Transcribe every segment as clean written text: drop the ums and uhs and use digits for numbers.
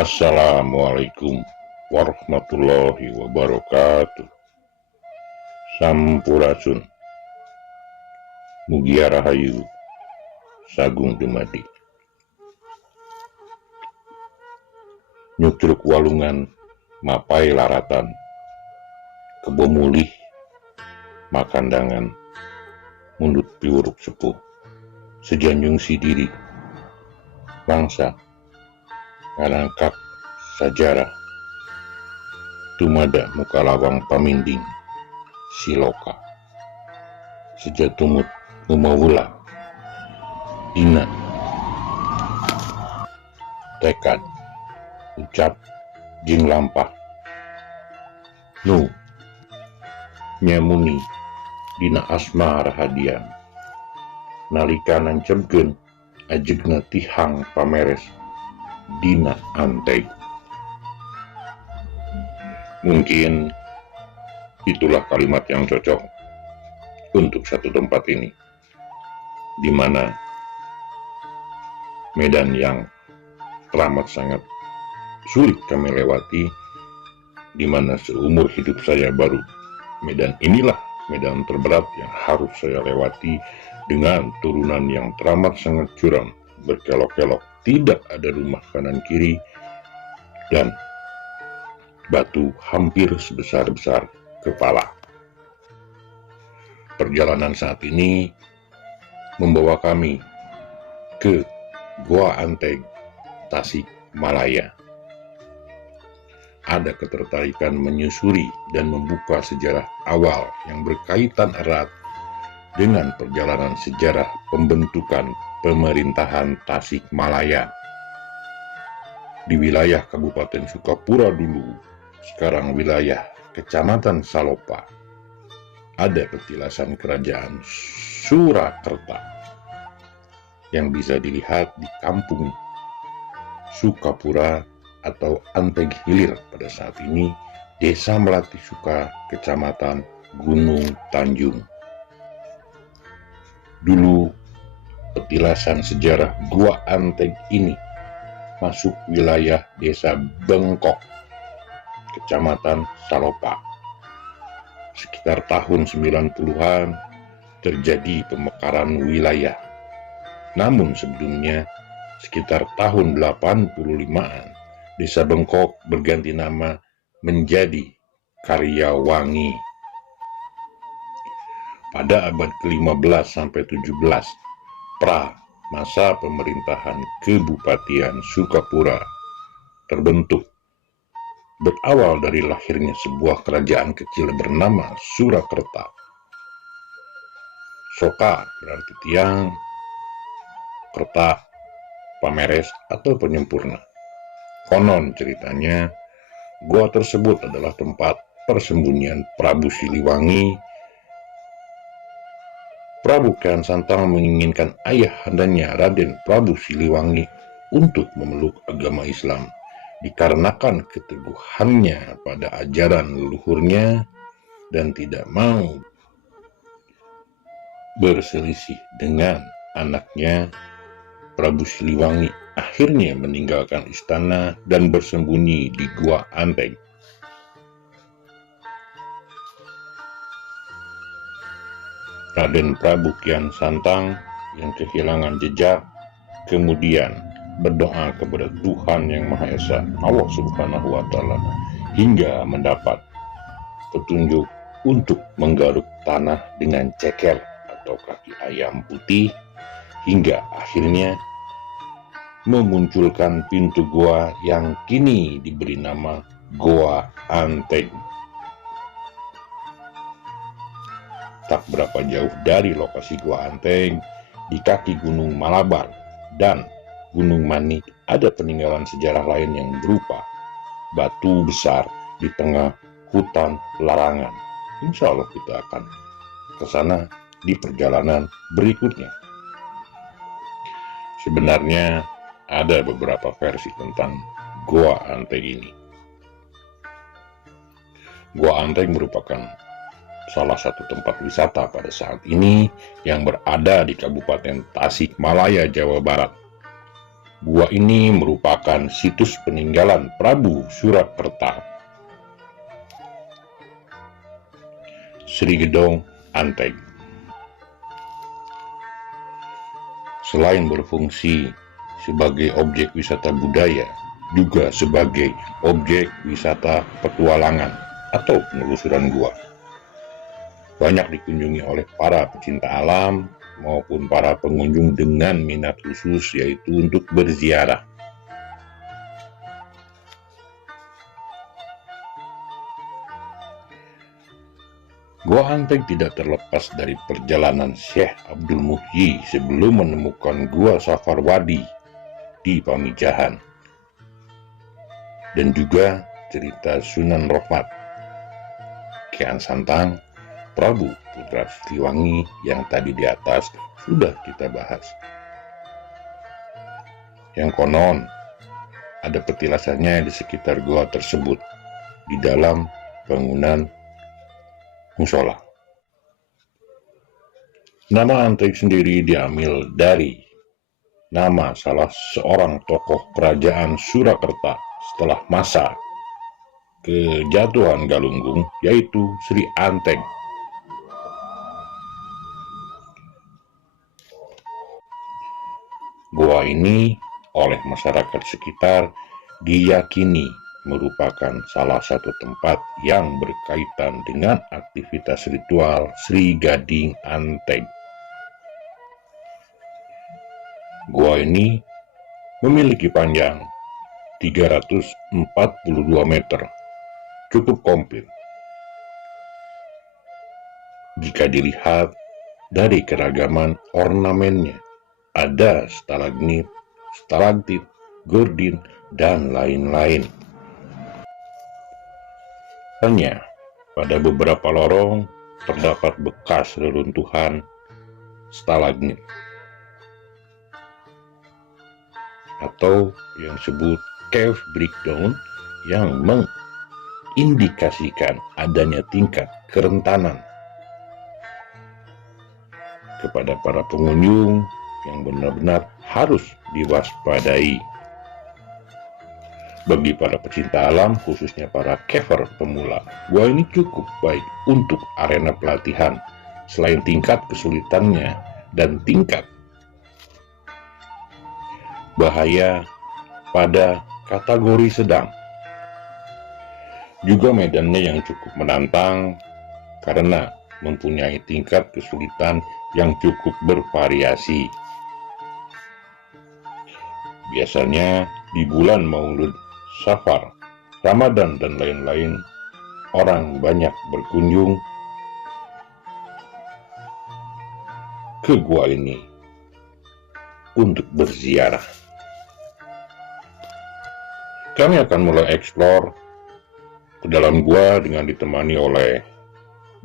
Assalamualaikum warahmatullahi wabarakatuh. Sampurasun, Mugia Rahayu, Sagung Dumadi. Nyutruk walungan, mapai laratan, kebomulih, makandangan, mundut piuruk sepuh, sejanjung sidiri, bangsa, ngarangkap sajarah, tumada muka lawang paminding, siloka, sejatumut umawula, dina, tekad, ucap, jing lampah, nu, nyamuni, dina asma rahadian, nalika nancemkeun ajegna tihang pameres, dina anteg. Mungkin itulah kalimat yang cocok untuk satu tempat ini, di mana medan yang teramat sangat sulit kami lewati, di mana seumur hidup saya baru medan inilah medan terberat yang harus saya lewati, dengan turunan yang teramat sangat curam, berkelok-kelok, tidak ada rumah kanan kiri, dan batu hampir sebesar-besar kepala. Perjalanan saat ini membawa kami ke Gua Anteg, Tasikmalaya. Ada ketertarikan menyusuri dan membuka sejarah awal yang berkaitan erat dengan perjalanan sejarah pembentukan pemerintahan Tasikmalaya di wilayah Kabupaten Sukapura dulu, sekarang wilayah Kecamatan Salopa. Ada petilasan kerajaan Surakerta yang bisa dilihat di kampung Sukapura atau Anteg Hilir pada saat ini, Desa Melati Suka, Kecamatan Gunung Tanjung. Dulu petilasan sejarah Gua Anteg ini masuk wilayah Desa Bengkok, Kecamatan Salopa. Sekitar tahun 90-an terjadi pemekaran wilayah. Namun sebelumnya, sekitar tahun 85-an, Desa Bengkok berganti nama menjadi Karyawangi. Pada abad ke-15 sampai 17, pra masa pemerintahan Kebupatian Sukapura terbentuk, berawal dari lahirnya sebuah kerajaan kecil bernama Surakerta. Soka berarti tiang, kerta, pameres atau penyempurna. Konon ceritanya, gua tersebut adalah tempat persembunyian Prabu Siliwangi. Prabu Kian Santang menginginkan ayahandanya Raden Prabu Siliwangi untuk memeluk agama Islam, dikarenakan keteguhannya pada ajaran leluhurnya dan tidak mau berselisih dengan anaknya. Prabu Siliwangi akhirnya meninggalkan istana dan bersembunyi di Gua Anteg. Raden Prabu Kian Santang yang kehilangan jejak kemudian berdoa kepada Tuhan Yang Maha Esa, Allah Subhanahu wa Ta'ala, hingga mendapat petunjuk untuk menggaruk tanah dengan ceker atau kaki ayam putih, hingga akhirnya memunculkan pintu goa yang kini diberi nama Goa Anteng. Tak berapa jauh dari lokasi Goa Anteng, di kaki Gunung Malabar dan Gunung Manik, ada peninggalan sejarah lain yang berupa batu besar di tengah hutan larangan. Insya Allah kita akan ke sana di perjalanan berikutnya. Sebenarnya ada beberapa versi tentang Goa Anteng ini. Goa Anteng merupakan salah satu tempat wisata pada saat ini yang berada di Kabupaten Tasikmalaya, Jawa Barat. Gua ini merupakan situs peninggalan Prabu Surakerta. Sri Gedong Anteng. Selain berfungsi sebagai objek wisata budaya, juga sebagai objek wisata petualangan atau penelusuran gua. Banyak dikunjungi oleh para pecinta alam maupun para pengunjung dengan minat khusus, yaitu untuk berziarah. Goa Anteng tidak terlepas dari perjalanan Syekh Abdul Muhyi sebelum menemukan Gua Safarwadi di Pamijahan, dan juga cerita Sunan Rohmat, Kian Santang, Prabu Putra Siliwangi yang tadi di atas sudah kita bahas. Yang konon ada petilasannya di sekitar gua tersebut, di dalam bangunan musola. Nama Anteng sendiri diambil dari nama salah seorang tokoh kerajaan Surakerta setelah masa kejatuhan Galunggung, yaitu Sri Anteng. Goa ini oleh masyarakat sekitar diyakini merupakan salah satu tempat yang berkaitan dengan aktivitas ritual Sri Gading Anteng. Goa ini memiliki panjang 342 meter, cukup komplit. Jika dilihat dari keragaman ornamennya, ada stalagmit, stalaktit, gordin, dan lain-lain. Hanya pada beberapa lorong terdapat bekas reruntuhan stalagmit atau yang disebut cave breakdown, yang mengindikasikan adanya tingkat kerentanan kepada para pengunjung yang benar-benar harus diwaspadai. Bagi para pecinta alam, khususnya para caver pemula, gua ini cukup baik untuk arena pelatihan. Selain tingkat kesulitannya dan tingkat bahaya pada kategori sedang, juga medannya yang cukup menantang karena mempunyai tingkat kesulitan yang cukup bervariasi. Biasanya di bulan Maulud, Safar, Ramadan, dan lain-lain, orang banyak berkunjung ke gua ini untuk berziarah. Kami akan mulai eksplor ke dalam gua dengan ditemani oleh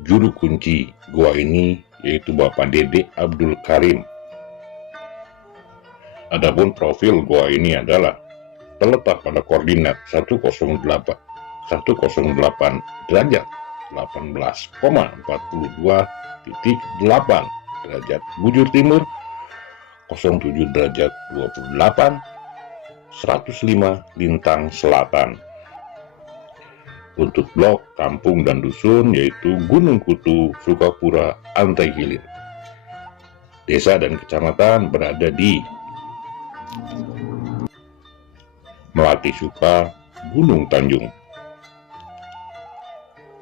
juru kunci gua ini, yaitu Bapak Dede Abdul Karim. Adapun profil gua ini adalah terletak pada koordinat 108 derajat 18,42.8 derajat bujur timur, 07 derajat 28, 105 lintang selatan. Untuk blok, kampung, dan dusun yaitu Gunung Kutu, Sukapura, Anteng Hilir. Desa dan kecamatan berada di Melati Suka, Gunung Tanjung,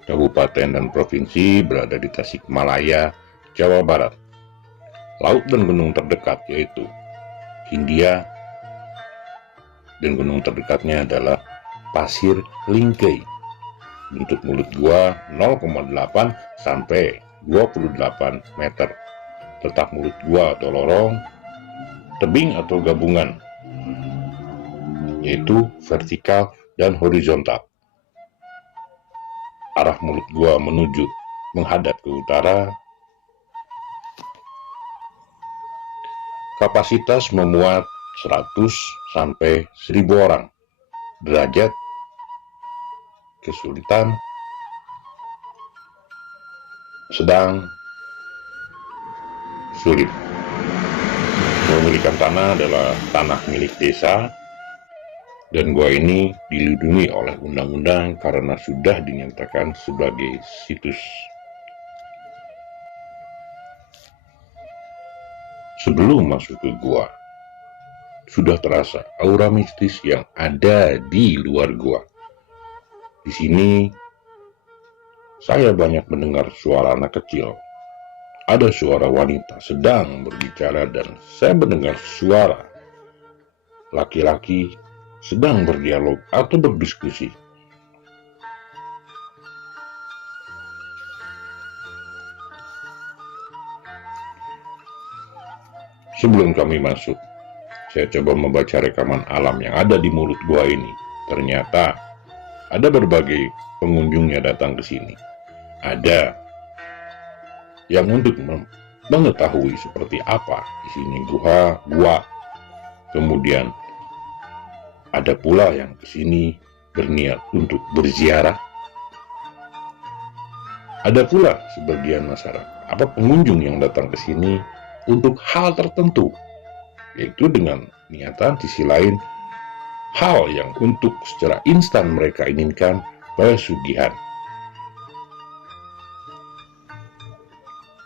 Kabupaten dan provinsi berada di Tasikmalaya, Jawa Barat. Laut dan gunung terdekat yaitu Hindia, dan gunung terdekatnya adalah Pasir Lingkei. Bentuk mulut gua 0,8 sampai 28 meter. Letak mulut gua atau lorong, tebing atau gabungan, yaitu vertikal dan horizontal. Arah mulut gua menuju menghadap ke utara. Kapasitas memuat 100 sampai 1000 orang. Derajat kesulitan sedang, sulit. Pemilikan tanah adalah tanah milik desa, dan gua ini dilindungi oleh undang-undang karena sudah dinyatakan sebagai situs. Sebelum masuk ke gua, sudah terasa aura mistis yang ada di luar gua. Di sini, saya banyak mendengar suara anak kecil. Ada suara wanita sedang berbicara dan saya mendengar suara laki-laki sedang berdialog atau berdiskusi. Sebelum kami masuk, saya coba membaca rekaman alam yang ada di mulut gua ini. Ternyata ada berbagai pengunjung yang datang ke sini. Ada yang untuk mengetahui seperti apa isinya gua. Kemudian ada pula yang ke sini berniat untuk berziarah. Ada pula sebagian masyarakat, pengunjung yang datang ke sini untuk hal tertentu, yaitu dengan niatan sisi lain hal yang untuk secara instan mereka inginkan, pesugihan.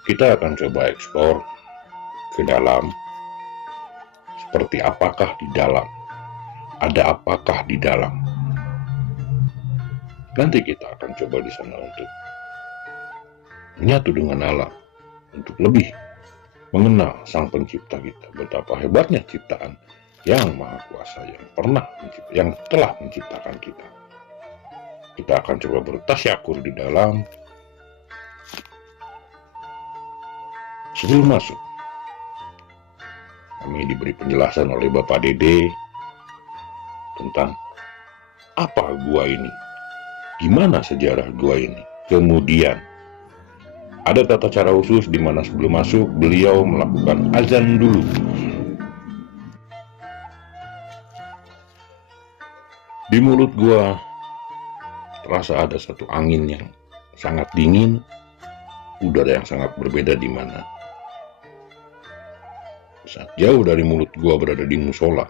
Kita akan coba eksplor ke dalam, seperti apakah di dalam, ada apakah di dalam. Nanti kita akan coba di sana untuk menyatu dengan alam, untuk lebih mengenal Sang Pencipta kita, betapa hebatnya ciptaan yang Maha Kuasa yang telah menciptakan kita. Kita akan coba bertasyakur di dalam. Sebelum masuk, kami diberi penjelasan oleh Bapak Dede tentang apa gua ini, gimana sejarah gua ini. Kemudian ada tata cara khusus di mana sebelum masuk beliau melakukan azan dulu. Di mulut gua terasa ada satu angin yang sangat dingin, udara yang sangat berbeda di mana. Saat jauh dari mulut gua berada di musola,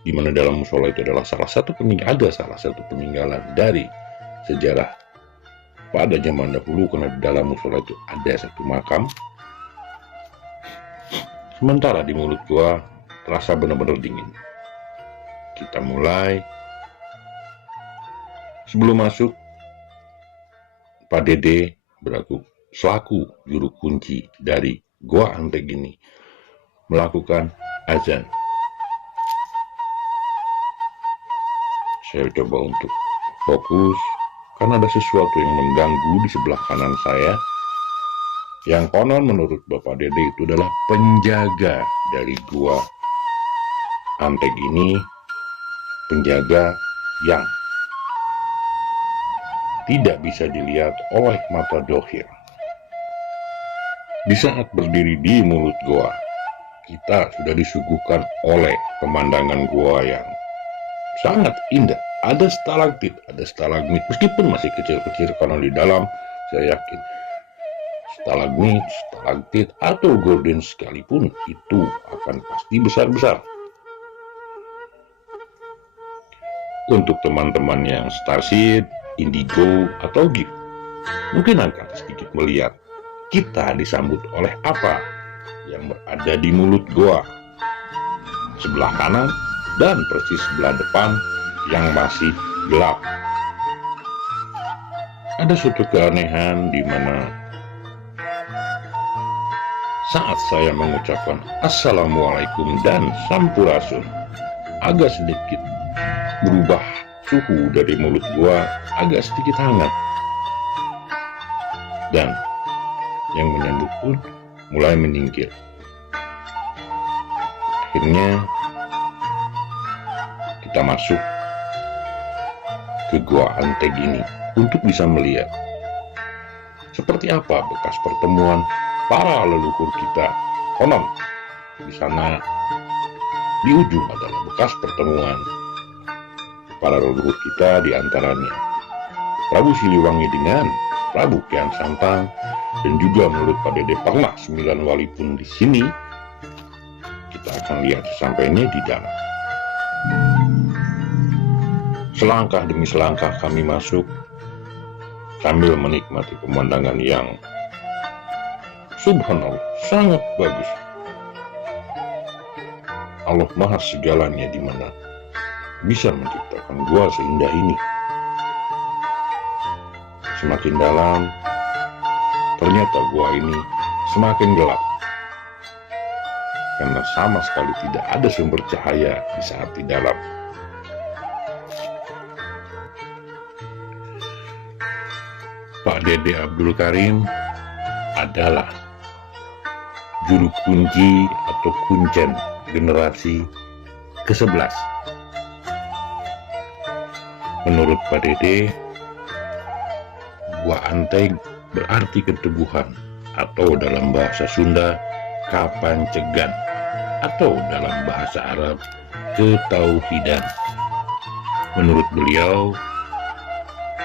di mana dalam musola itu adalah salah satu peninggalan dari sejarah pada zaman dahulu, karena di dalam musola itu ada satu makam. Sementara di mulut gua terasa benar-benar dingin. Kita mulai. Sebelum masuk, Pak Dede berlaku selaku juru kunci dari Gua Antek ini melakukan azan. Saya coba untuk fokus karena ada sesuatu yang mengganggu di sebelah kanan saya, yang konon menurut Bapak Dede itu adalah penjaga dari Gua Antek ini, penjaga yang tidak bisa dilihat oleh mata dohir. Di saat berdiri di mulut gua, kita sudah disuguhkan oleh pemandangan gua yang sangat indah. Ada stalaktit, ada stalagmit, meskipun masih kecil-kecil, karena di dalam saya yakin stalagmit, stalaktit, atau gorden sekalipun itu akan pasti besar-besar. Untuk teman-teman yang Starseed, Indigo, atau Gift, mungkin akan sedikit melihat kita disambut oleh apa yang berada di mulut gua sebelah kanan dan persis sebelah depan yang masih gelap. ada suatu keanehan di mana saat saya mengucapkan Assalamualaikum dan Sampurasun, agak sedikit berubah suhu dari mulut gua, agak sedikit hangat. Dan yang menyambut pun mulai menyingkir. Akhirnya kita masuk ke Gua Anteg ini untuk bisa melihat seperti apa bekas pertemuan para leluhur kita. Konon di sana di ujung adalah bekas pertemuan para leluhur kita, di antaranya Prabu Siliwangi dengan Prabu Kian Santang, dan juga menurut Pak Dede pernah 9 wali pun di sini. Kita akan lihat sesampainya di dalam. Selangkah demi selangkah kami masuk sambil menikmati pemandangan yang subhanallah sangat bagus. Allah Maha Segalanya di mana bisa menciptakan gua seindah ini. Semakin dalam, ternyata gua ini semakin gelap, karena sama sekali tidak ada sumber cahaya di saat di dalam. Pak Dede Abdul Karim adalah juru kunci atau kuncen generasi ke-11. Menurut Pak Dede, Gua Anteg berarti keteguhan, atau dalam bahasa Sunda kapancegan, atau dalam bahasa Arab ketauhidan. Menurut beliau,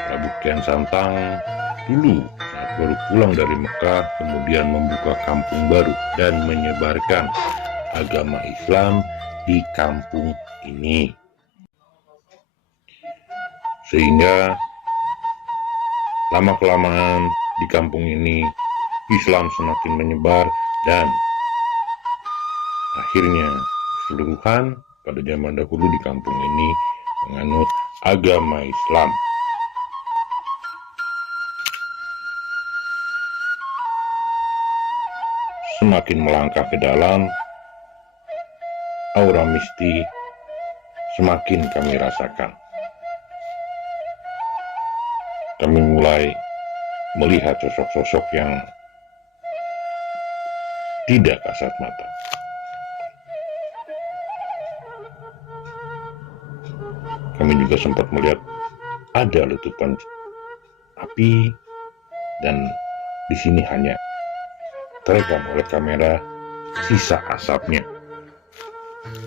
Prabu Kian Santang dulu saat baru pulang dari Mekah kemudian membuka kampung baru dan menyebarkan agama Islam di kampung ini, sehingga lama-kelamaan di kampung ini Islam semakin menyebar, dan akhirnya keseluruhan pada zaman dahulu di kampung ini menganut agama Islam. Semakin melangkah ke dalam, aura mistik semakin kami rasakan. Kami mulai melihat sosok-sosok yang tidak kasat mata. Kami juga sempat melihat ada letupan api, dan di sini hanya terekam oleh kamera sisa asapnya.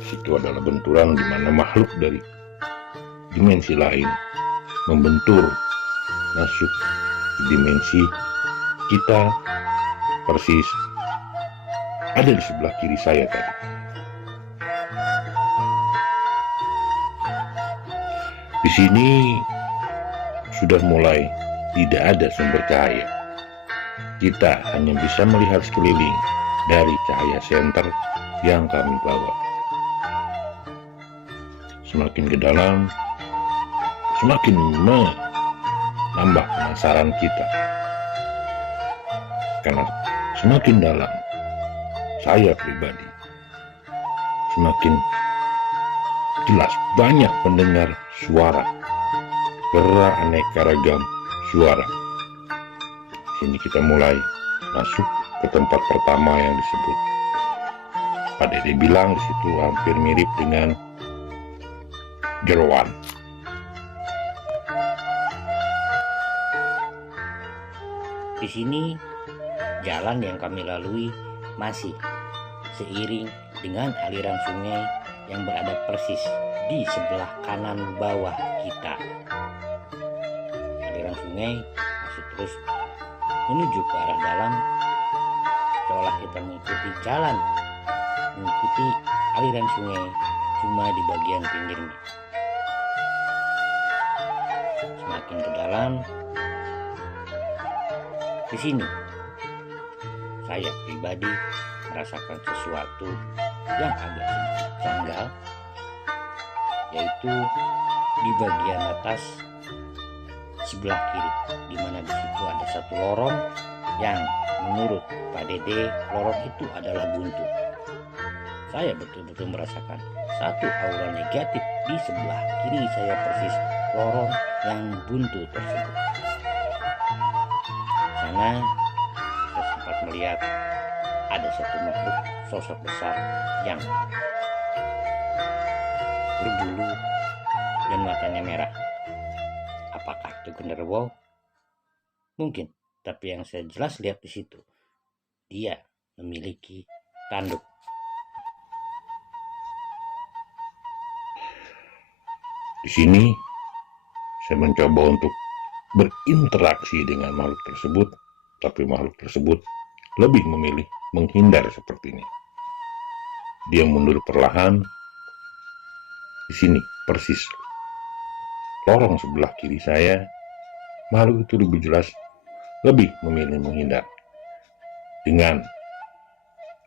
Itu adalah benturan di mana makhluk dari dimensi lain membentur masuk dimensi kita, persis ada di sebelah kiri saya tadi. Di sini sudah mulai tidak ada sumber cahaya. Kita hanya bisa melihat sekeliling dari cahaya senter yang kami bawa. Semakin ke dalam, semakin menambah penasaran kita, karena semakin dalam saya pribadi semakin jelas banyak mendengar suara, beraneka ragam suara. Sini kita mulai masuk ke tempat pertama yang disebut. Pak Dede bilang di situ hampir mirip dengan jeroan. Di sini jalan yang kami lalui masih seiring dengan aliran sungai yang berada persis di sebelah kanan bawah kita. Aliran sungai masih terus menuju ke arah dalam, seolah kita mengikuti jalan, mengikuti aliran sungai cuma di bagian pinggirnya. Semakin ke dalam, di sini saya pribadi merasakan sesuatu yang agak sedikit janggal, yaitu di bagian atas sebelah kiri, di mana di situ ada satu lorong yang menurut Pak Dede lorong itu adalah buntu. Saya betul-betul merasakan satu aura negatif di sebelah kiri saya persis lorong yang buntu tersebut. Sana saya sempat melihat ada satu makhluk sosok besar yang berbulu dan matanya merah. Apakah itu genderuwo? Mungkin, tapi yang saya jelas lihat di situ, dia memiliki tanduk. Di sini saya mencoba untuk berinteraksi dengan makhluk tersebut, tapi makhluk tersebut lebih memilih menghindar sepertinya. Dia mundur perlahan. Di sini persis lorong sebelah kiri saya, makhluk itu lebih jelas lebih memilih menghindar dengan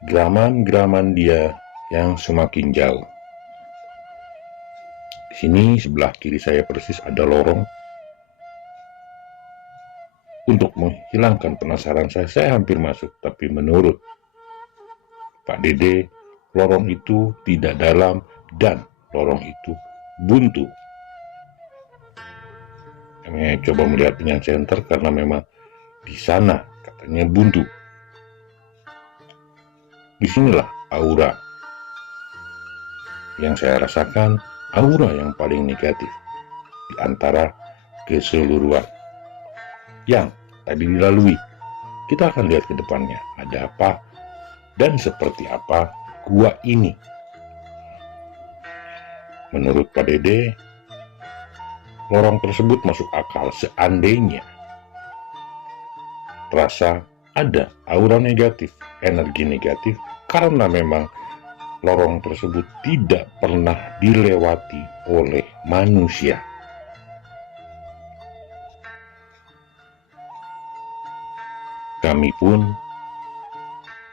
geraman-geraman dia yang semakin jauh. Di sini sebelah kiri saya persis ada lorong. Untuk menghilangkan penasaran saya hampir masuk, tapi menurut Pak Dede, lorong itu tidak dalam dan lorong itu buntu. Kami coba melihat dengan senter karena memang di sana katanya buntu. Disinilah aura yang saya rasakan, aura yang paling negatif di antara keseluruhan yang tadi dilalui. Kita akan lihat ke depannya ada apa dan seperti apa gua ini. Menurut Pak Dede, lorong tersebut masuk akal seandainya terasa ada aura negatif, energi negatif, karena memang lorong tersebut tidak pernah dilewati oleh manusia. Kami pun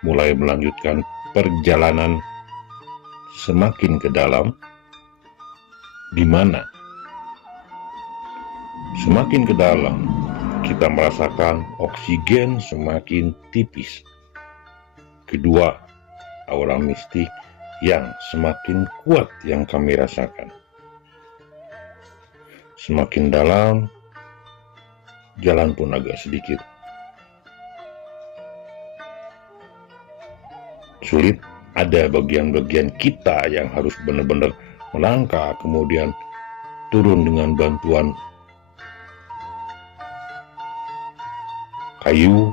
mulai melanjutkan perjalanan semakin ke dalam, di mana semakin ke dalam kita merasakan oksigen semakin tipis. Kedua, aura mistik yang semakin kuat yang kami rasakan. Semakin dalam, jalan pun agak sedikit sulit. Ada bagian-bagian kita yang harus benar-benar melangkah, kemudian turun dengan bantuan kayu,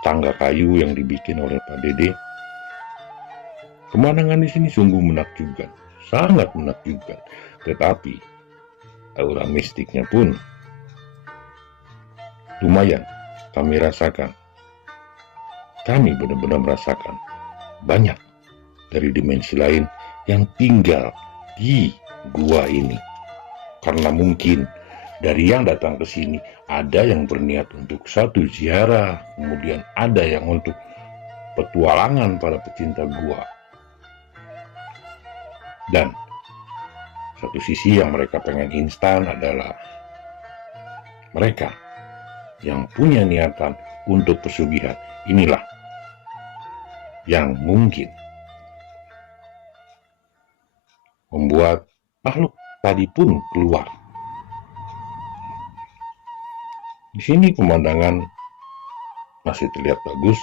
tangga kayu yang dibikin oleh Pak Dede. Pemandangan di sini sungguh menakjubkan, sangat menakjubkan. Tetapi aura mistiknya pun lumayan kami rasakan. Kami benar-benar merasakan banyak dari dimensi lain yang tinggal di gua ini. Karena mungkin dari yang datang ke sini ada yang berniat untuk satu ziarah, kemudian ada yang untuk petualangan para pecinta gua. Dan satu sisi yang mereka pengen instan adalah mereka yang punya niatan untuk pesugihan. Inilah yang mungkin membuat makhluk tadi pun keluar. Di sini pemandangan masih terlihat bagus.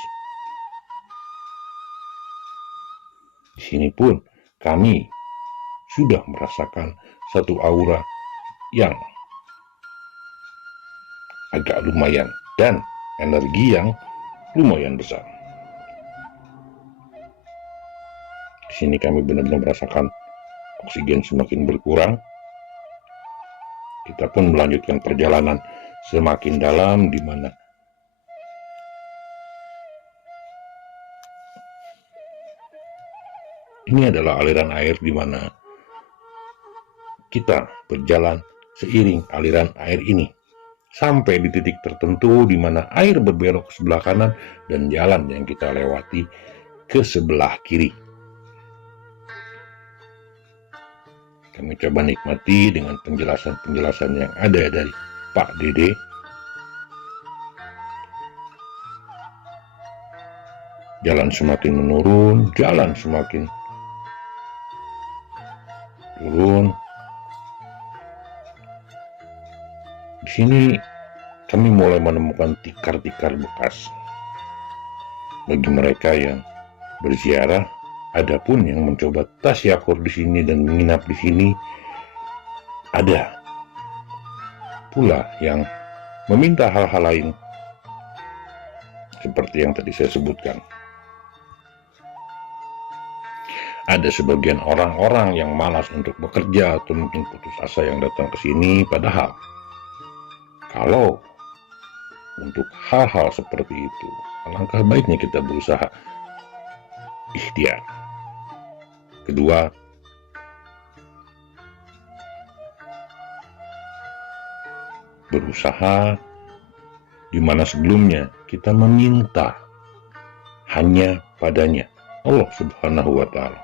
Di sini pun kami sudah merasakan satu aura yang agak lumayan dan energi yang lumayan besar. Di sini kami benar-benar merasakan oksigen semakin berkurang. Kita pun melanjutkan perjalanan semakin dalam, di mana ini adalah aliran air di mana kita berjalan seiring aliran air ini sampai di titik tertentu di mana air berbelok ke sebelah kanan dan jalan yang kita lewati ke sebelah kiri. Kami coba nikmati dengan penjelasan-penjelasan yang ada dari Pak Dede. Jalan semakin menurun, jalan semakin turun. Di sini kami mulai menemukan tikar-tikar bekas. Bagi mereka yang berziarah, adapun yang mencoba tasyakur di sini dan menginap di sini, ada pula yang meminta hal-hal lain seperti yang tadi saya sebutkan. Ada sebagian orang-orang yang malas untuk bekerja atau mungkin putus asa yang datang ke sini, padahal kalau untuk hal-hal seperti itu, alangkah baiknya kita berusaha ikhtiar. Kedua, berusaha di mana sebelumnya kita meminta hanya padanya, Allah Subhanahu wa Ta'ala.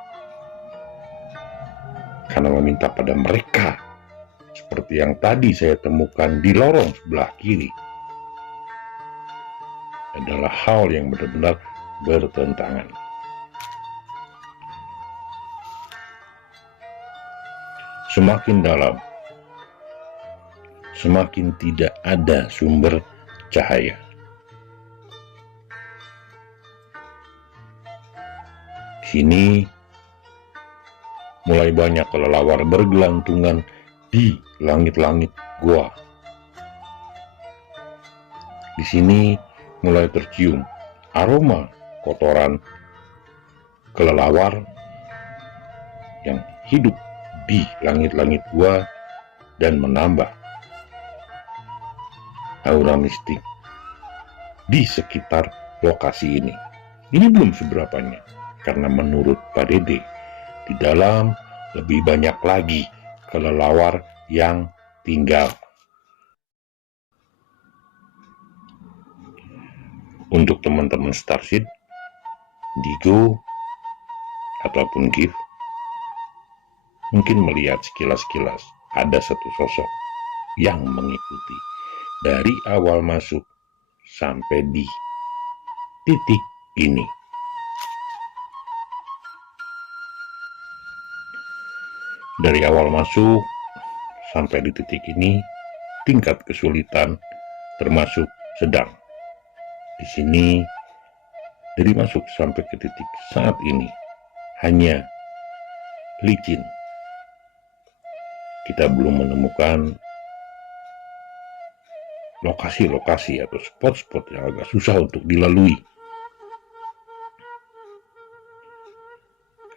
Karena meminta pada mereka seperti yang tadi saya temukan di lorong sebelah kiri adalah hal yang benar-benar bertentangan. Semakin dalam, semakin tidak ada sumber cahaya. Di sini mulai banyak kelelawar bergelantungan di langit-langit gua. Di sini mulai tercium aroma kotoran kelelawar yang hidup di langit-langit gua dan menambah aura mistik di sekitar lokasi ini. Ini belum seberapanya, karena menurut Pak Dede, di dalam lebih banyak lagi kelelawar yang tinggal. Untuk teman-teman Starseed, Digo, ataupun Gift, mungkin melihat sekilas-kilas ada satu sosok yang mengikuti dari awal masuk sampai di titik ini. Dari awal masuk sampai di titik ini, tingkat kesulitan termasuk sedang. Di sini, dari masuk sampai ke titik saat ini, hanya licin. Kita belum menemukan lokasi-lokasi atau spot-spot yang agak susah untuk dilalui.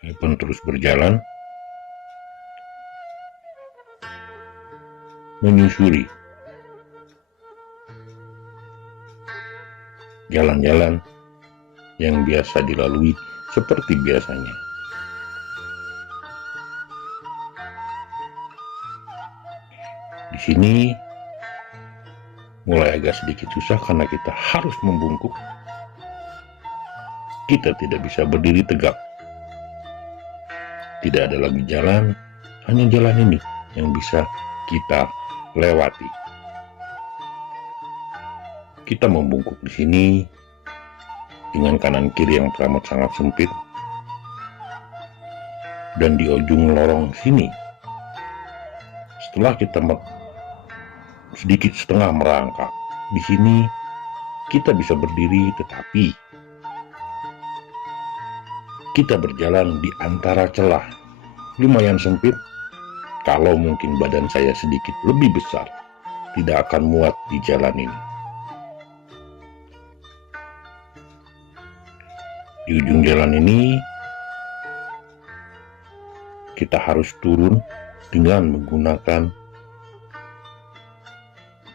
Kami pun terus berjalan, menyusuri jalan-jalan yang biasa dilalui seperti biasanya. Di sini mulai agak sedikit susah karena kita harus membungkuk. Kita tidak bisa berdiri tegak. Tidak ada lagi jalan, hanya jalan ini yang bisa kita lewati. Kita membungkuk di sini dengan kanan kiri yang teramat sangat sempit, dan di ujung lorong sini, setelah kita sedikit setengah merangkak, di sini kita bisa berdiri, tetapi kita berjalan di antara celah lumayan sempit. Kalau mungkin badan saya sedikit lebih besar, tidak akan muat di jalan ini. Di ujung jalan ini, kita harus turun dengan menggunakan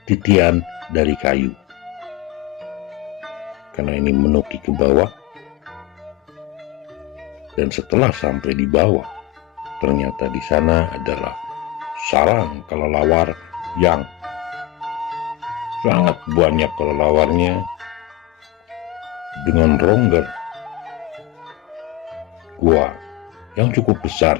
titian dari kayu. Karena ini menuki ke bawah, dan setelah sampai di bawah, ternyata di sana adalah sarang kelelawar yang sangat banyak kelelawarnya dengan rongga gua yang cukup besar.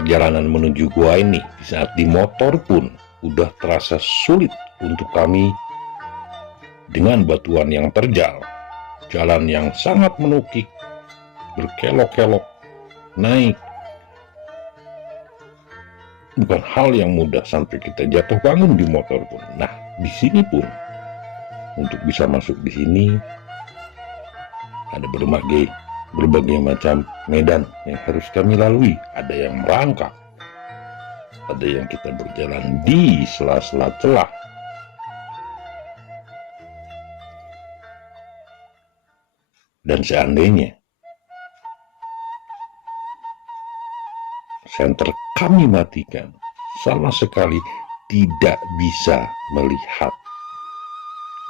perjalanan menuju gua ini, di saat di motor pun udah terasa sulit untuk kami dengan batuan yang terjal, jalan yang sangat menukik, berkelok-kelok, naik. Bukan hal yang mudah sampai kita jatuh bangun di motor pun. Nah, di sini pun untuk bisa masuk di sini ada berbagai macam medan yang harus kami lalui. Ada yang merangkak, ada yang kita berjalan di sela-sela celah. Dan seandainya senter kami matikan, sama sekali tidak bisa melihat.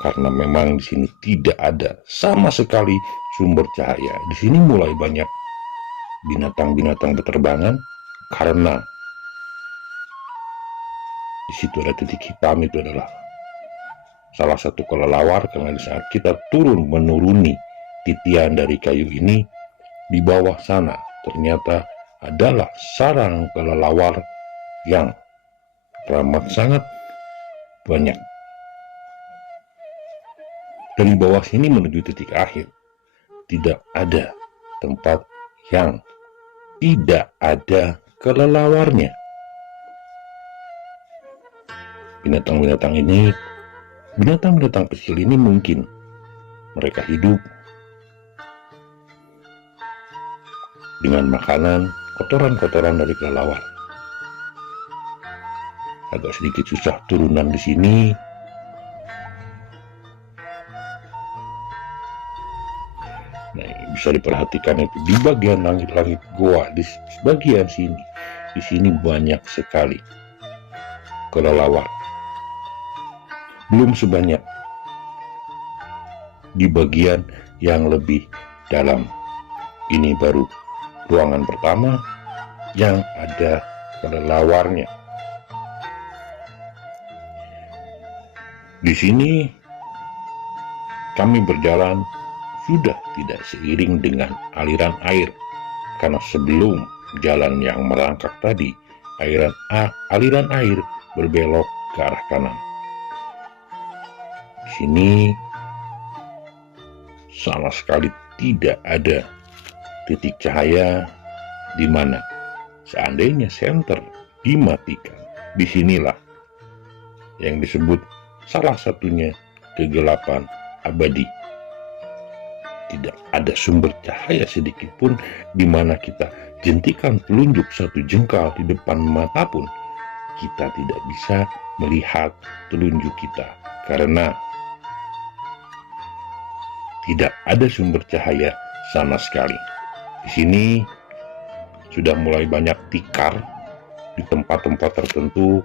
Karena memang di sini tidak ada sama sekali sumber cahaya. Di sini mulai banyak binatang-binatang berterbangan karena di situ ada titik hitam. Itu adalah salah satu kelelawar, karena di saat kita menuruni titian dari kayu ini, di bawah sana ternyata adalah sarang kelelawar yang teramat sangat banyak. Dari bawah sini menuju titik akhir, tidak ada tempat yang tidak ada kelelawarnya. Binatang-binatang kecil ini mungkin mereka hidup dengan makanan kotoran-kotoran dari kelelawar. Agak sedikit susah turunan di sini. Nah, bisa diperhatikan itu di bagian langit-langit goa, di bagian sini. Di sini banyak sekali kelelawar. Belum sebanyak di bagian yang lebih dalam. Ini baru ruangan pertama yang ada kelelawarnya. Di sini kami berjalan sudah tidak seiring dengan aliran air, karena sebelum jalan yang merangkak tadi, aliran air berbelok ke arah kanan. Di sini sama sekali tidak ada titik cahaya, di mana seandainya senter dimatikan, disinilah yang disebut salah satunya kegelapan abadi. Tidak ada sumber cahaya sedikit pun, di mana kita jentikan telunjuk satu jengkal di depan mata pun kita tidak bisa melihat telunjuk kita, karena tidak ada sumber cahaya sama sekali. Di sini sudah mulai banyak tikar di tempat-tempat tertentu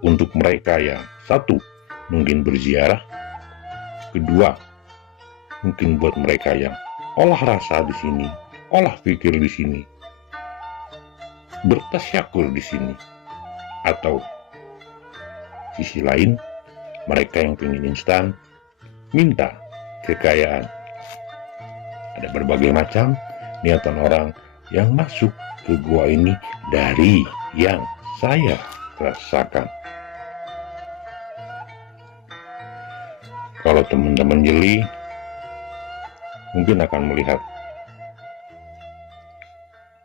untuk mereka yang satu mungkin berziarah, kedua mungkin buat mereka yang olah rasa di sini, olah pikir di sini, bertasyakur di sini, atau sisi lain mereka yang ingin instan, minta kekayaan. Ada berbagai macam niatan orang yang masuk ke gua ini dari yang saya rasakan. Kalau teman-teman jeli mungkin akan melihat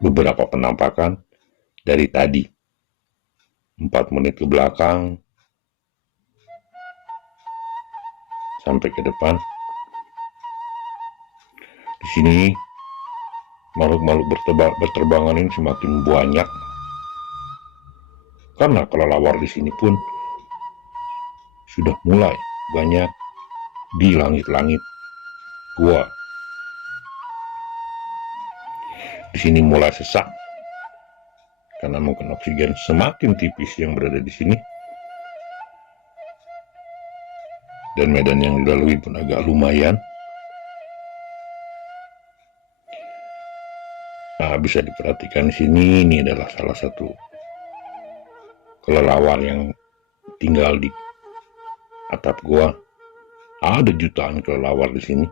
beberapa penampakan dari tadi 4 menit ke belakang sampai ke depan. Di sini makhluk-makhluk berterbangan ini semakin banyak, karena kelelawar di sini pun sudah mulai banyak di langit-langit gua. Di sini mulai sesak karena mungkin oksigen semakin tipis yang berada di sini, dan medan yang dilalui pun agak lumayan. Nah, bisa diperhatikan di sini, ini adalah salah satu kelelawar yang tinggal di atap gua. Ada jutaan kelelawar di sini.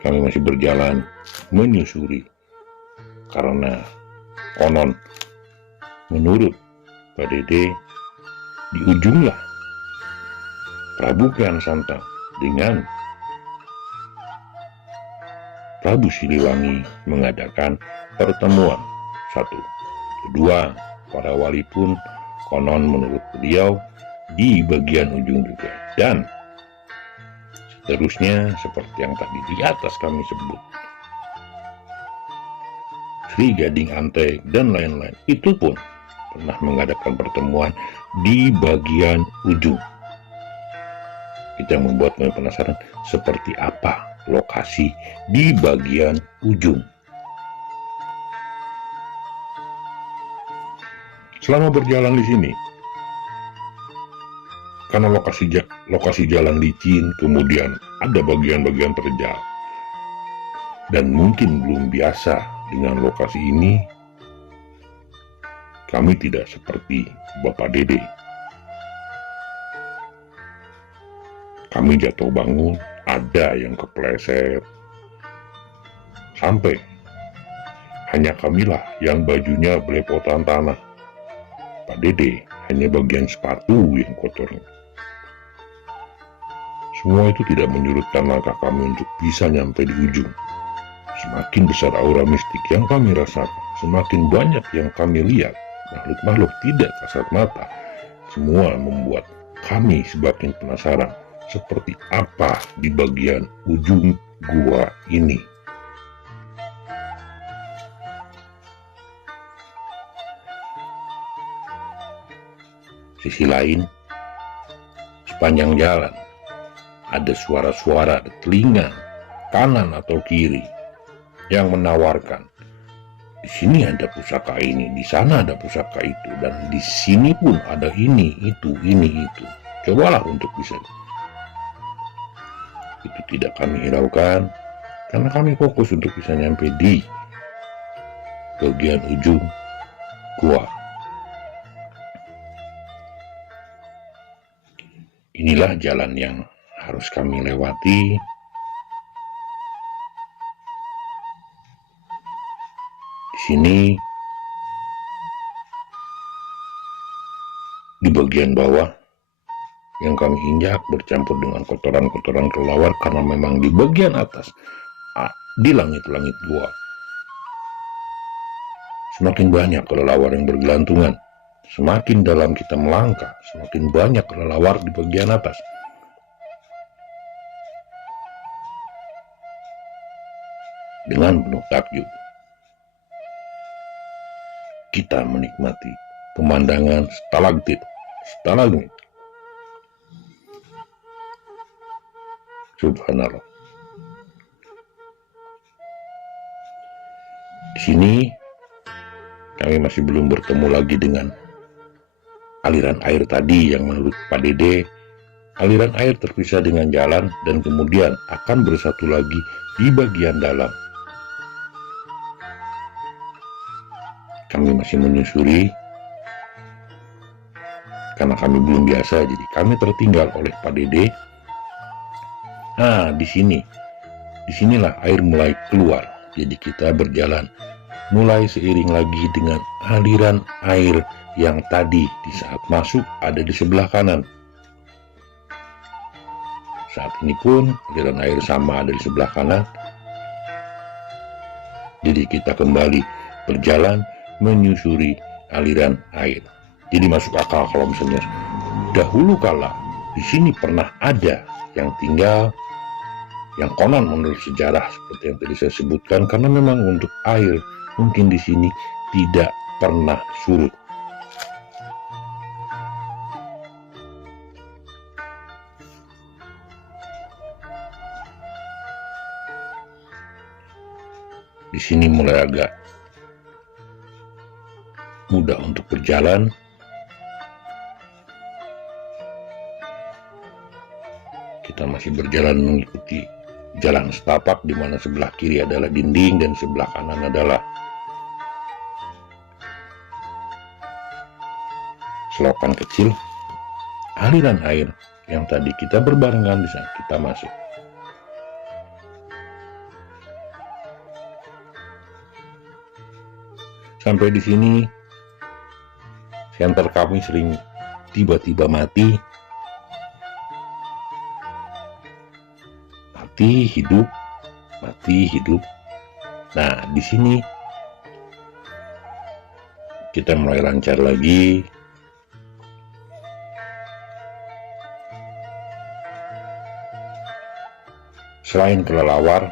Kami masih berjalan menyusuri Karena konon menurut Pak Dede, di ujunglah Prabu Kian Santang dengan Prabu Siliwangi mengadakan pertemuan. Satu. Kedua, para wali pun konon menurut beliau di bagian ujung juga. Dan seterusnya seperti yang tadi di atas kami sebut. Sri Gading Antek dan lain-lain itu pun pernah mengadakan pertemuan di bagian ujung. Itu yang membuat kami penasaran seperti apa lokasi di bagian ujung. Selama berjalan di sini, karena lokasi jalan licin, kemudian ada bagian-bagian terjal, dan mungkin belum biasa dengan lokasi ini, kami tidak seperti Bapak Dede. Kami jatuh bangun, ada yang kepleset, sampai hanya kamilah yang bajunya belepotan tanah. Pak Dede hanya bagian sepatu yang kotor. Semua itu tidak menyurutkan langkah kami untuk bisa nyampe di ujung. Semakin besar aura mistik yang kami rasakan, semakin banyak yang kami lihat, makhluk-makhluk tidak kasat mata. Semua membuat kami semakin penasaran seperti apa di bagian ujung gua ini. Sisi lain, sepanjang jalan ada suara-suara di telinga kanan atau kiri yang menawarkan, di sini ada pusaka ini, di sana ada pusaka itu, dan di sini pun ada ini, itu. Cobalah untuk bisa. Itu tidak kami hiraukan, karena kami fokus untuk bisa nyampe di bagian ujung gua. Inilah jalan yang harus kami lewati. Di sini, di bagian bawah yang kami injak bercampur dengan kotoran-kotoran kelelawar, karena memang di bagian atas, di langit-langit gua, semakin banyak kelelawar yang bergelantungan. Semakin dalam kita melangkah, semakin banyak kelelawar di bagian atas. Dengan penuh takjub, kita menikmati pemandangan stalagtit, stalagmit. Subhanallah. Di sini kami masih belum bertemu lagi dengan aliran air tadi yang menurut Pak Dede, aliran air terpisah dengan jalan dan kemudian akan bersatu lagi di bagian dalam. Kami masih menyusuri karena kami belum biasa, jadi kami tertinggal oleh Pak Dede. Nah, disinilah air mulai keluar. Jadi kita berjalan mulai seiring lagi dengan aliran air yang tadi di saat masuk ada di sebelah kanan. Saat ini pun aliran air sama ada di sebelah kanan. Jadi kita kembali berjalan menyusuri aliran air. Jadi masuk akal kalau misalnya dahulu kala di sini pernah ada yang tinggal, yang konon menurut sejarah seperti yang tadi saya sebutkan, karena memang untuk air mungkin di sini tidak pernah surut. Di sini mulai agak mudah untuk berjalan. Kita masih berjalan mengikuti jalan setapak, di mana sebelah kiri adalah dinding dan sebelah kanan adalah selokan kecil, aliran air yang tadi kita berbarengan di saat kita masuk. sampai di sini, senter kami sering tiba-tiba mati hidup, mati hidup. Nah, di sini kita mulai lancar lagi. Selain kelelawar,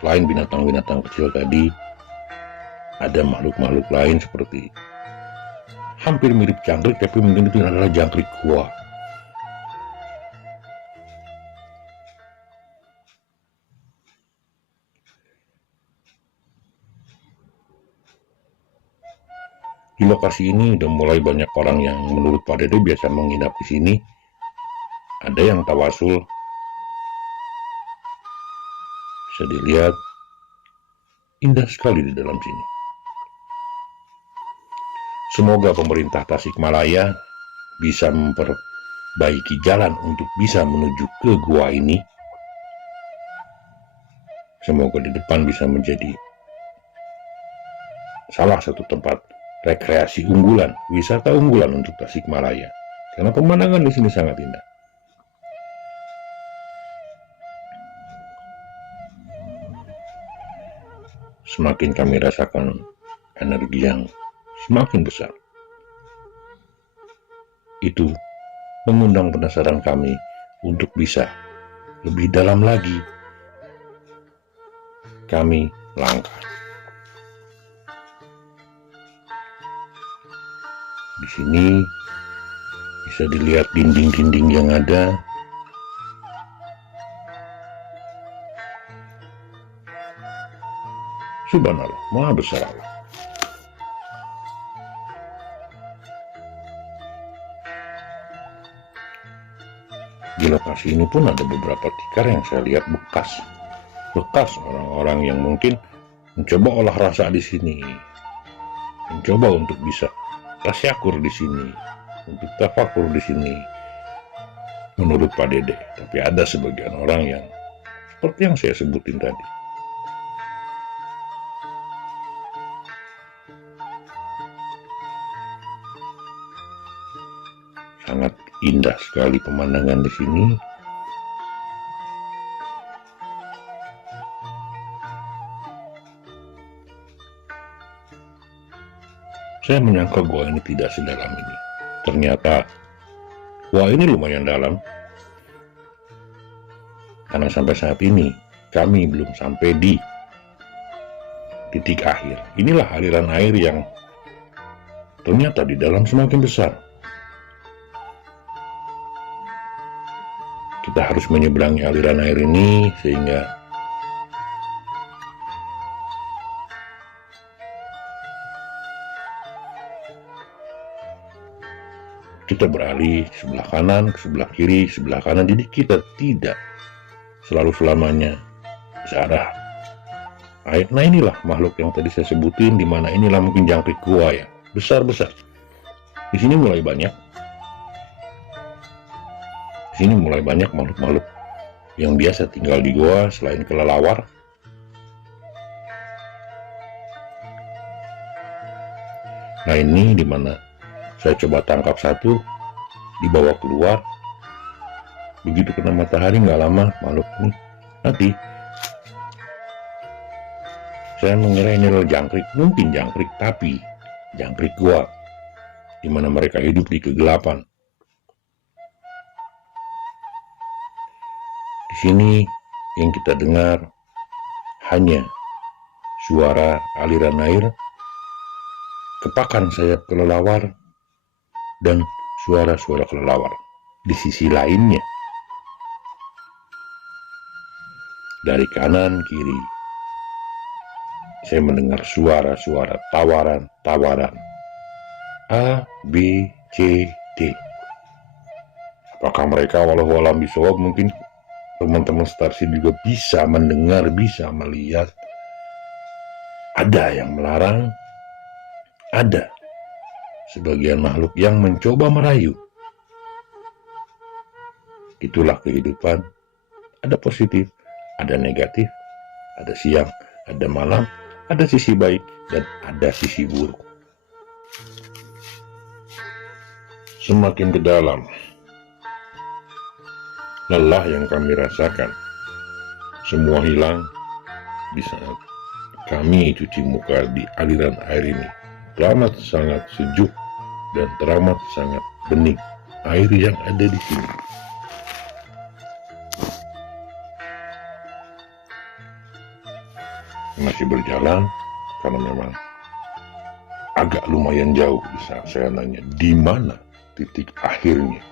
selain binatang-binatang kecil tadi, ada makhluk-makhluk lain seperti hampir mirip jangkrik, tapi mungkin itu adalah jangkrik gua. Di lokasi ini udah mulai banyak orang yang menurut Pak Dede biasa menginap di sini. Ada yang tawasul. Bisa dilihat indah sekali di dalam sini. Semoga pemerintah Tasikmalaya bisa memperbaiki jalan untuk bisa menuju ke gua ini. Semoga di depan bisa menjadi salah satu tempat rekreasi unggulan, wisata unggulan untuk Tasikmalaya. Karena pemandangan di sini sangat indah. Semakin kami rasakan energi yang semakin besar. Itu mengundang penasaran kami untuk bisa lebih dalam lagi. Kami langkah. Di sini bisa dilihat dinding-dinding yang ada. Subhanallah, Maha Besar Allah. Di lokasi ini pun ada beberapa tikar yang saya lihat bekas orang-orang yang mungkin mencoba olah rasa di sini, mencoba untuk bisa tasyakur di sini, untuk tafakur di sini, menurut Pak Dede. Tapi ada sebagian orang yang seperti yang saya sebutin tadi. Sangat indah sekali pemandangan di sini. Saya menyangka gua ini tidak sedalam ini. Ternyata gua ini lumayan dalam. Karena sampai saat ini kami belum sampai di titik akhir. Inilah aliran air yang ternyata di dalam semakin besar. Kita harus menyeberangi aliran air ini sehingga kita beralih ke sebelah kanan, ke sebelah kiri, sebelah kanan. Jadi kita tidak selalu selamanya searah air. Nah, inilah makhluk yang tadi saya sebutin, di mana inilah mungkin jangkrik gua ya, besar-besar. Di sini mulai banyak. Di sini mulai banyak makhluk-makhluk yang biasa tinggal di gua selain kelelawar. Nah, ini dimana saya coba tangkap satu, dibawa keluar. Begitu kena matahari nggak lama makhluk ini mati. Saya mengira ini adalah jangkrik, mungkin jangkrik, tapi jangkrik gua, dimana mereka hidup di kegelapan. Di sini yang kita dengar hanya suara aliran air, kepakan sayap kelelawar, dan suara-suara kelelawar. Di sisi lainnya, dari kanan kiri, saya mendengar suara-suara tawaran A, B, C, D. Apakah mereka walau-walau bisawab, mungkin teman-teman Starseed juga bisa mendengar, bisa melihat. Ada yang melarang, ada sebagian makhluk yang mencoba merayu. Itulah kehidupan. Ada positif, ada negatif, ada siang, ada malam, Ada sisi baik dan ada sisi buruk. Semakin ke dalam, lelah yang kami rasakan semua hilang di saat kami cuci muka di aliran air ini. Teramat sangat sejuk dan teramat sangat bening air yang ada di sini. Masih berjalan karena memang agak lumayan jauh di saat saya nanya di mana titik akhirnya.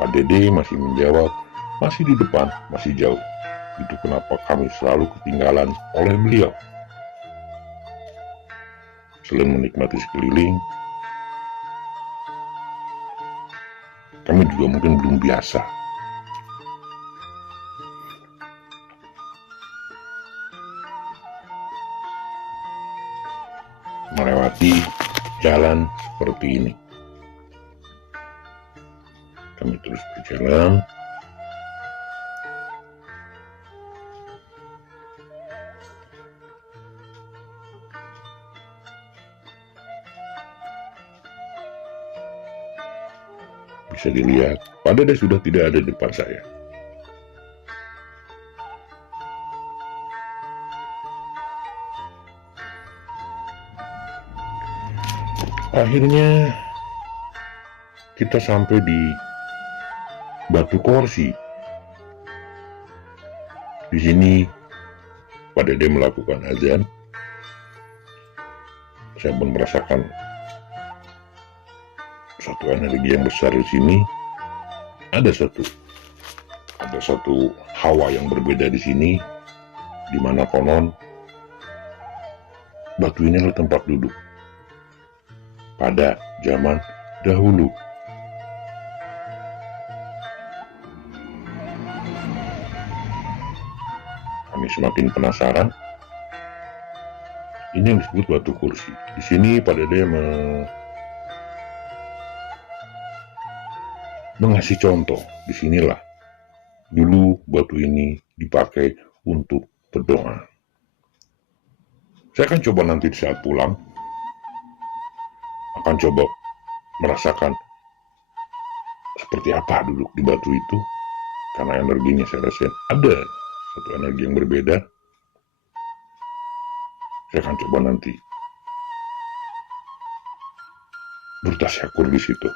Pak Dede masih menjawab, masih di depan, masih jauh. Itu kenapa kami selalu ketinggalan oleh beliau. Selain menikmati sekeliling, kami juga mungkin belum biasa. Melewati jalan seperti ini. Kami terus berjalan. Bisa dilihat, Pak Dede sudah tidak ada di depan saya. Akhirnya kita sampai di Batu Korsi. Di sini Pak Dede melakukan azan. Saya pun merasakan satu energi yang besar di sini. Ada satu hawa yang berbeda di sini, di mana konon batu ini adalah tempat duduk pada zaman dahulu. Kami semakin penasaran. Ini yang disebut Batu Kursi. Di sini Pak Dede mengasih contoh. Disinilah dulu batu ini dipakai untuk berdoa. Saya akan coba nanti di saat pulang, akan coba merasakan seperti apa duduk di batu itu, karena energinya saya rasain ada satu energi yang berbeda. Saya akan coba nanti bertasyakur di situ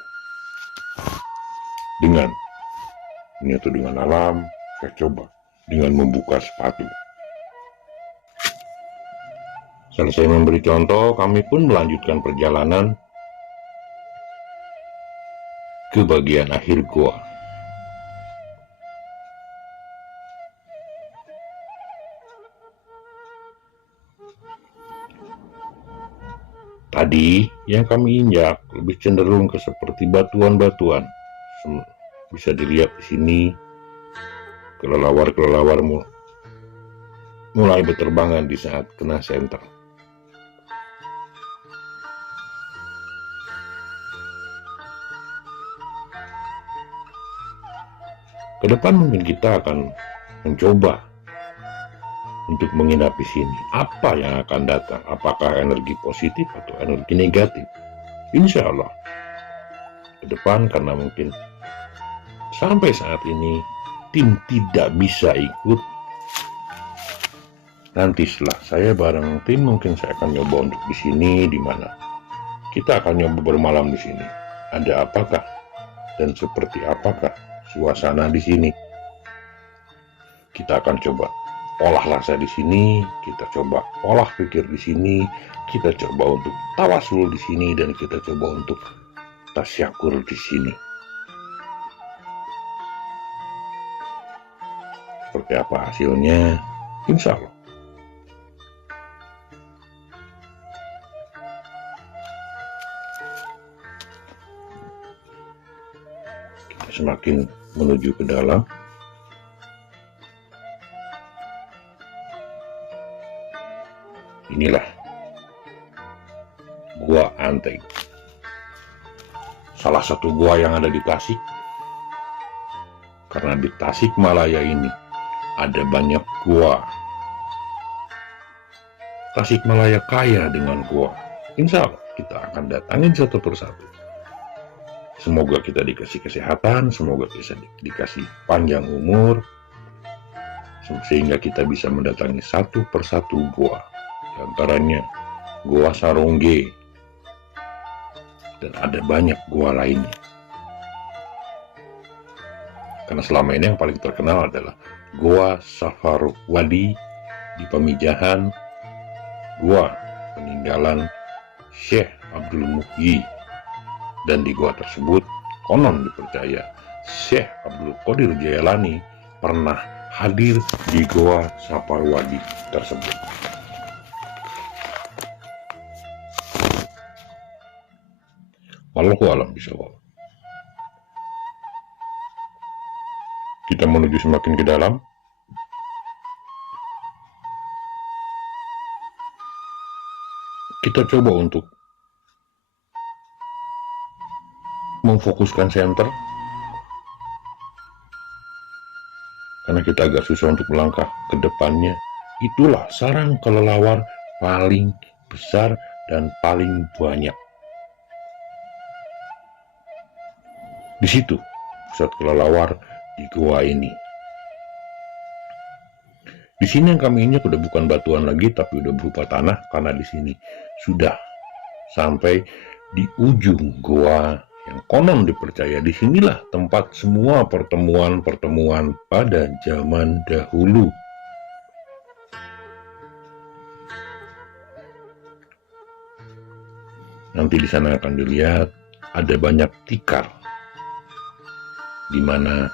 dengan alam. Saya coba dengan membuka sepatu. Selesai memberi contoh, kami pun melanjutkan perjalanan ke bagian akhir gua. Tadi yang kami injak lebih cenderung ke seperti batuan-batuan. Bisa dilihat di sini kelelawar mulai berterbangan di saat kena senter. Kedepan mungkin kita akan mencoba untuk menginap di sini. Apa yang akan datang? Apakah energi positif atau energi negatif? Insya Allah ke depan, karena mungkin sampai saat ini tim tidak bisa ikut. Nanti setelah saya bareng tim, mungkin saya akan nyoba untuk di sini, di mana kita akan nyoba bermalam di sini. Ada apakah dan seperti apakah suasana di sini? Kita akan coba olah rasa di sini, kita coba olah pikir di sini, kita coba untuk tawasul di sini, dan kita coba untuk tasyakur di sini. Seperti apa hasilnya? Insya Allah. Kita semakin menuju ke dalam. Inilah Gua Anteng, salah satu gua yang ada di Tasik. Karena di Tasikmalaya ini ada banyak gua Tasikmalaya kaya dengan gua. Insya Allah kita akan datangin satu persatu. Semoga kita dikasih kesehatan, semoga kita dikasih panjang umur, sehingga kita bisa mendatangi satu persatu gua. Di antaranya Gua Sarongge, dan ada banyak gua lainnya. Karena selama ini yang paling terkenal adalah Gua Safarwadi di Pamijahan, gua peninggalan Syekh Abdul Muhyi, dan di gua tersebut konon dipercaya Syekh Abdul Qadir Jailani pernah hadir di Gua Safarwadi tersebut. Wallahu a'lam bishawab. Kita menuju semakin ke dalam. Kita coba untuk memfokuskan center, karena kita agak susah untuk melangkah ke depannya. Itulah sarang kelelawar paling besar dan paling banyak. Di situ pusat kelelawar di gua ini. Di sini yang kami injak udah bukan batuan lagi, tapi udah berupa tanah, karena di sini sudah sampai di ujung gua yang konon dipercaya disinilah tempat semua pertemuan-pertemuan pada zaman dahulu. Nanti di sana akan dilihat ada banyak tikar, di mana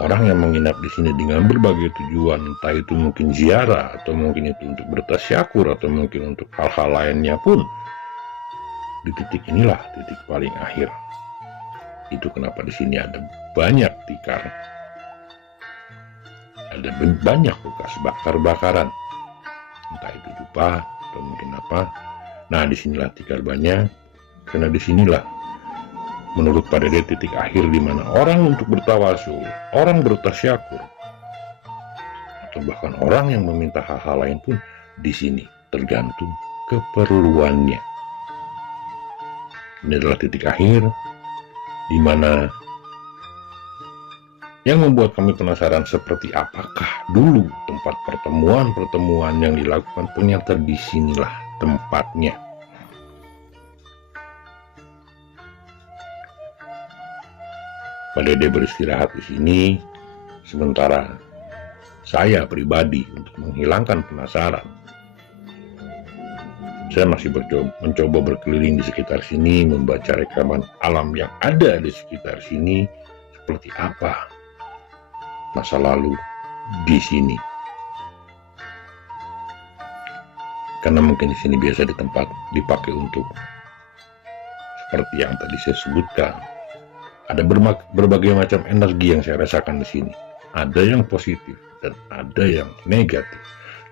orang yang menginap di sini dengan berbagai tujuan, entah itu mungkin ziarah, atau mungkin itu untuk bertasyakur, atau mungkin untuk hal-hal lainnya pun, di titik inilah titik paling akhir. Itu kenapa di sini ada banyak tikar, ada banyak bekas bakar-bakaran, entah itu dupa atau mungkin apa. Nah, disinilah tikar banyak, karena disinilah menurut Pak Dede titik akhir di mana orang untuk bertawasul, orang bertasyakur, atau bahkan orang yang meminta hal-hal lain pun di sini, tergantung keperluannya. Ini adalah titik akhir di mana yang membuat kami penasaran seperti apakah dulu tempat pertemuan-pertemuan yang dilakukan. Ternyata di sinilah tempatnya. Pak Dede beristirahat di sini, sementara saya pribadi untuk menghilangkan penasaran, saya masih mencoba berkeliling di sekitar sini, membaca rekaman alam yang ada di sekitar sini, seperti apa masa lalu di sini. Karena mungkin di sini biasa dipakai untuk seperti yang tadi saya sebutkan. Ada berbagai macam energi yang saya rasakan di sini. Ada yang positif dan ada yang negatif.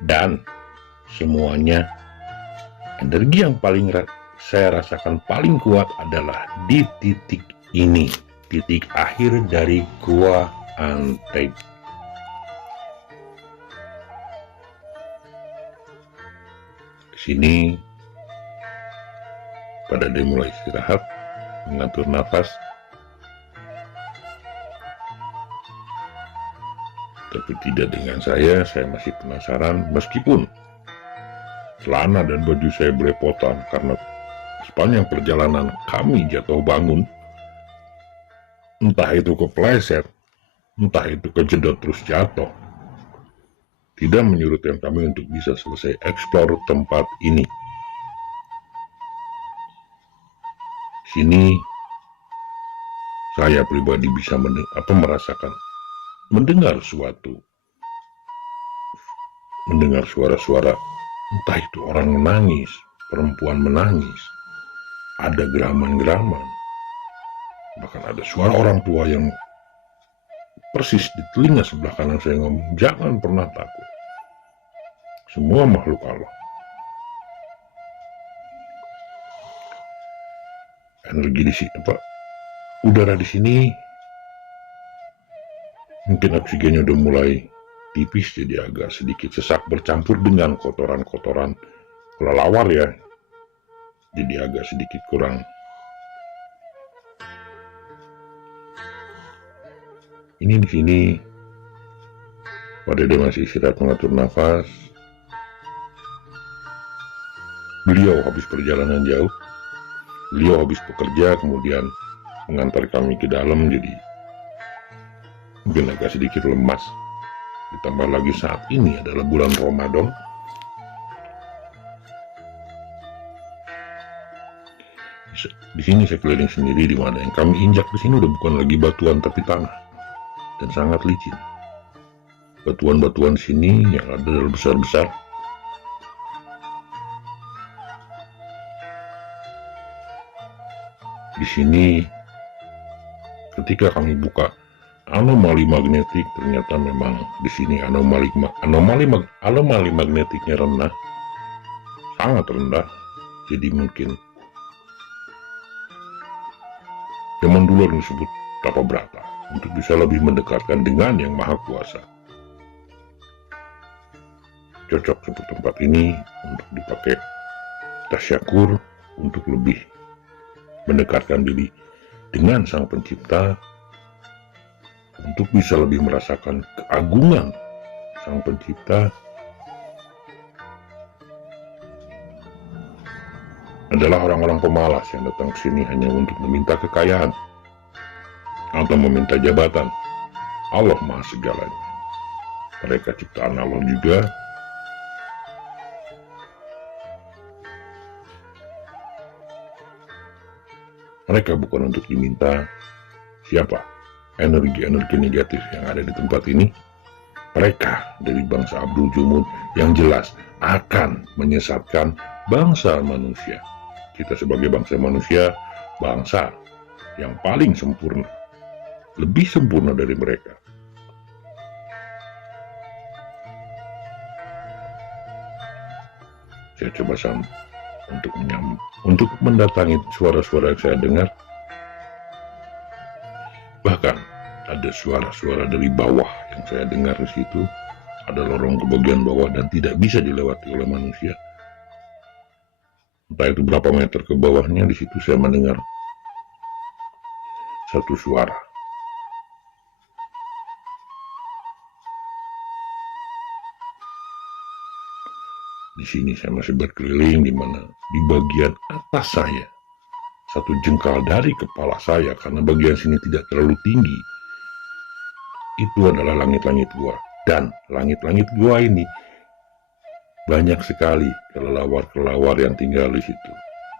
Dan semuanya energi yang paling saya rasakan paling kuat adalah di titik ini. Titik akhir dari Gua Antep. Sini pada dia mulai istirahat, mengatur nafas. Tapi tidak dengan saya masih penasaran, meskipun celana dan baju saya belepotan karena sepanjang perjalanan kami jatuh bangun, entah itu kepleset, entah itu kejedot terus jatuh, tidak menyurutkan kami untuk bisa selesai eksplor tempat ini. Sini saya pribadi bisa merasakan, mendengar suara-suara, entah itu orang menangis, perempuan menangis, ada geraman-geraman, bahkan ada suara orang tua yang persis di telinga sebelah kanan saya ngomong, jangan pernah takut, semua makhluk Allah. Energi di sini, udara di sini mungkin oksigennya udah mulai tipis, jadi agak sedikit sesak bercampur dengan kotoran-kotoran kelelawar ya. Jadi agak sedikit kurang. Ini di sini Pak Dede masih istirahat mengatur nafas. Beliau habis perjalanan jauh. Beliau habis bekerja kemudian mengantar kami ke dalam, jadi mungkin agak sedikit lemas. Ditambah lagi saat ini adalah bulan Ramadan. Di sini saya keliling sendiri, di mana yang kami injak di sini udah bukan lagi batuan tapi tanah dan sangat licin. Batuan-batuan sini yang ada adalah besar-besar. Di sini ketika kami buka anomali magnetik, ternyata memang di sini anomali magnetiknya rendah, sangat rendah. Jadi mungkin zaman dulu disebut tapa berata untuk bisa lebih mendekatkan dengan yang maha kuasa. Cocok seperti tempat ini untuk dipakai tasyakur, untuk lebih mendekatkan diri dengan sang pencipta, untuk bisa lebih merasakan keagungan sang pencipta. Adalah orang-orang pemalas yang datang ke sini hanya untuk meminta kekayaan atau meminta jabatan. Allah Maha Segalanya. Mereka ciptaan Allah juga. Mereka bukan untuk diminta. Siapa? Energi-energi negatif yang ada di tempat ini. Mereka dari bangsa Abdul Jumud yang jelas akan menyesatkan bangsa manusia. Kita sebagai bangsa manusia, bangsa yang paling sempurna, lebih sempurna dari mereka. Saya coba untuk mendatangi suara-suara yang saya dengar. Bahkan ada suara-suara dari bawah yang saya dengar di situ. Ada lorong ke bagian bawah dan tidak bisa dilewati oleh manusia. Entah itu berapa meter ke bawahnya, di situ saya mendengar satu suara. Di sini saya masih berkeliling, di mana di bagian atas saya, satu jengkal dari kepala saya, karena bagian sini tidak terlalu tinggi, itu adalah langit-langit gua. Dan langit-langit gua ini banyak sekali kelelawar-kelelawar yang tinggal di situ.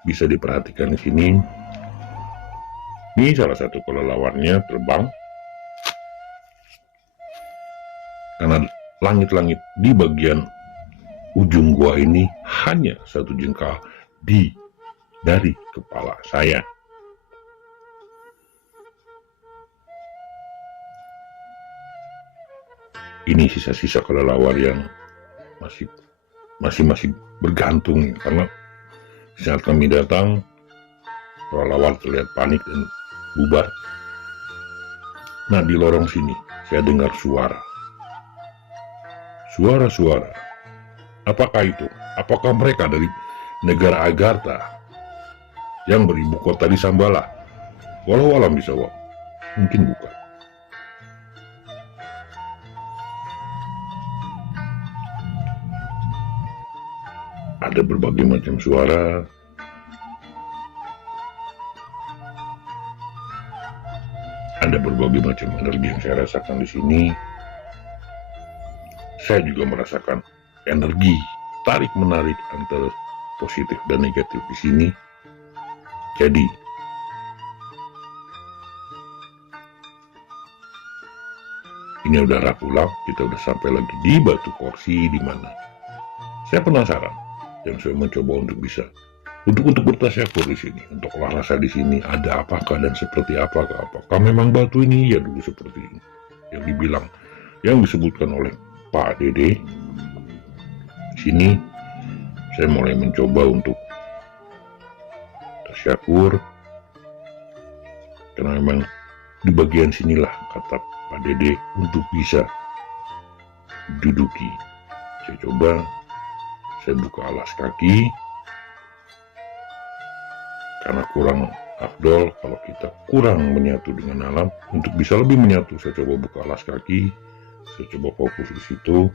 Bisa diperhatikan di sini. Ini salah satu kelelawarnya terbang. Karena langit-langit di bagian ujung gua ini hanya satu jengkal dari kepala saya. Ini sisa-sisa kelelawar yang masih bergantung, karena saat kami datang kelelawar terlihat panik dan bubar. Nah, di lorong sini saya dengar suara-suara. Apakah itu? Apakah mereka dari negara Agartha yang beribu kota di Shambhala? Walau alam bisawab, mungkin bukan. Ada berbagai macam suara. Ada berbagai macam energi yang saya rasakan di sini. Saya juga merasakan energi tarik-menarik antara positif dan negatif di sini. Jadi, ini udah rapulah, kita udah sampai lagi di Batu Korsi, di mana saya penasaran dan saya mencoba untuk bisa untuk bertasyakur di sini, untuk olah rasa di sini ada apakah dan seperti apakah memang batu ini ya dulu seperti ini yang dibilang, yang disebutkan oleh Pak Dede. Sini saya mulai mencoba untuk tasyakur, karena memang di bagian sinilah kata Pak Dede untuk bisa duduki. Saya buka alas kaki, karena kurang afdol kalau kita kurang menyatu dengan alam. Untuk bisa lebih menyatu, saya coba buka alas kaki, saya coba fokus di situ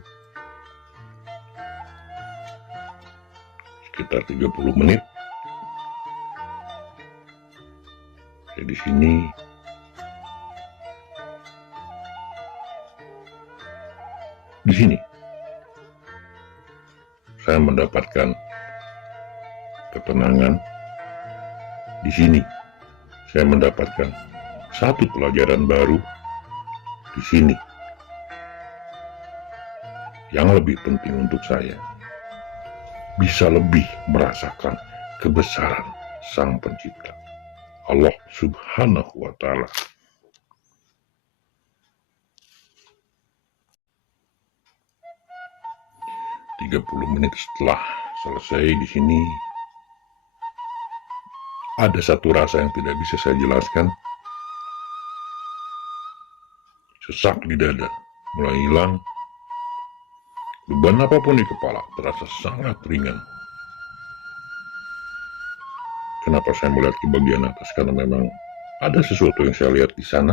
sekitar 30 menit. Saya di sini saya mendapatkan ketenangan. Di sini saya mendapatkan satu pelajaran baru. Di sini yang lebih penting untuk saya, bisa lebih merasakan kebesaran Sang Pencipta, Allah Subhanahu wa Ta'ala. Tiga 30 menit setelah selesai di sini, ada satu rasa yang tidak bisa saya jelaskan. Sesak di dada mulai hilang. Beban apapun di kepala terasa sangat ringan. Kenapa saya melihat ke bagian atas? Karena memang ada sesuatu yang saya lihat di sana.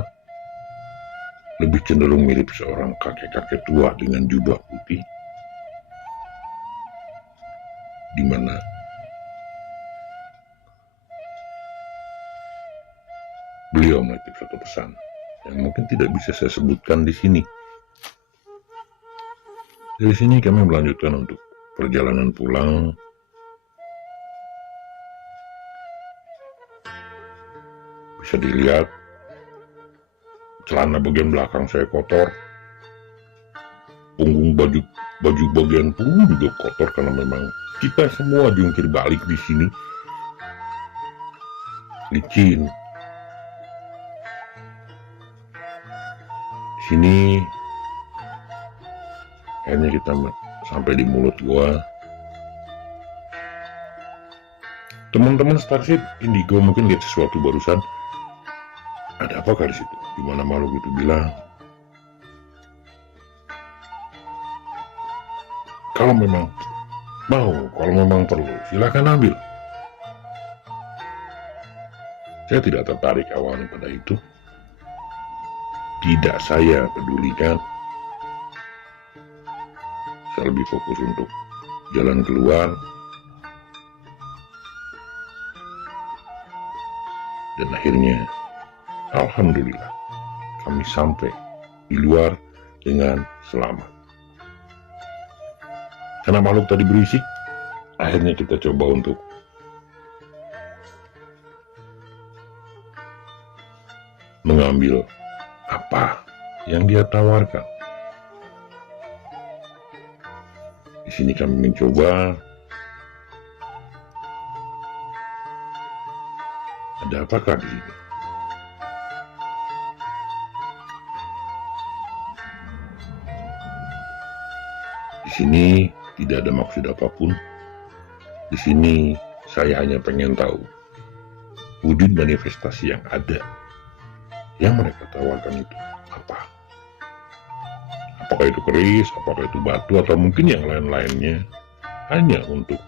Lebih cenderung mirip seorang kakek-kakek tua dengan jubah putih, di mana beliau menitip satu pesan yang mungkin tidak bisa saya sebutkan di sini. Dari sini kami melanjutkan untuk perjalanan pulang. Bisa dilihat celana bagian belakang saya kotor, punggung baju bagian punggung juga kotor karena memang kita semua jungkir balik di sini, licin. Di sini akhirnya kita sampai di mulut gua. Teman-teman Starship Indigo mungkin lihat sesuatu barusan. Ada apakah di situ? Dimana makhluk itu bilang, kalau memang mau, kalau memang perlu, silakan ambil. Saya tidak tertarik awalnya pada itu. Tidak saya pedulikan. Saya lebih fokus untuk jalan keluar. Dan akhirnya, alhamdulillah, kami sampai di luar dengan selamat. Karena makhluk tadi berisik, akhirnya kita coba untuk mengambil apa yang dia tawarkan. Di sini kami mencoba. Ada apakah di sini? Di sini tidak ada maksud apapun. Di sini saya hanya pengen tahu wujud manifestasi yang ada, yang mereka tawarkan itu apa. Apakah itu keris, apakah itu batu, atau mungkin yang lain-lainnya, hanya untuk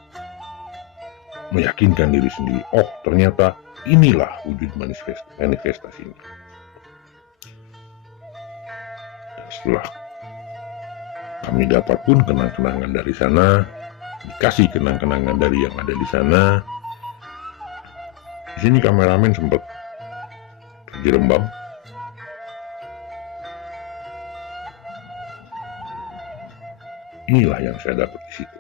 meyakinkan diri sendiri, oh ternyata inilah wujud manifestasinya. Dan setelah kami dapat pun kenang-kenangan dari sana, dikasih kenang-kenangan dari yang ada di sana. Di sini kameramen sempat terjerembab. Inilah yang saya dapat di situ.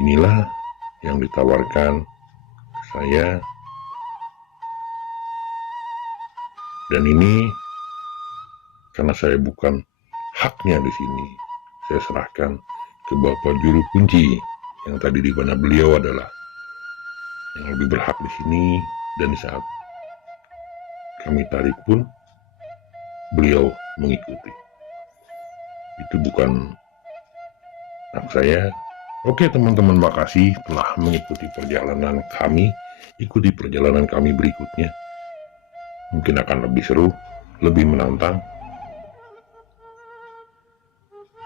Inilah yang ditawarkan ke saya. Dan ini karena saya bukan haknya di sini, saya serahkan ke Bapak Juru Kunci yang tadi di mana beliau adalah yang lebih berhak di sini. Dan di saat kami tarik pun beliau mengikuti. Itu bukan hak saya. Oke teman-teman, makasih telah mengikuti perjalanan kami. Ikuti perjalanan kami berikutnya. mungkin akan lebih seru, lebih menantang.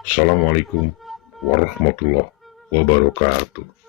Assalamualaikum warahmatullahi wabarakatuh.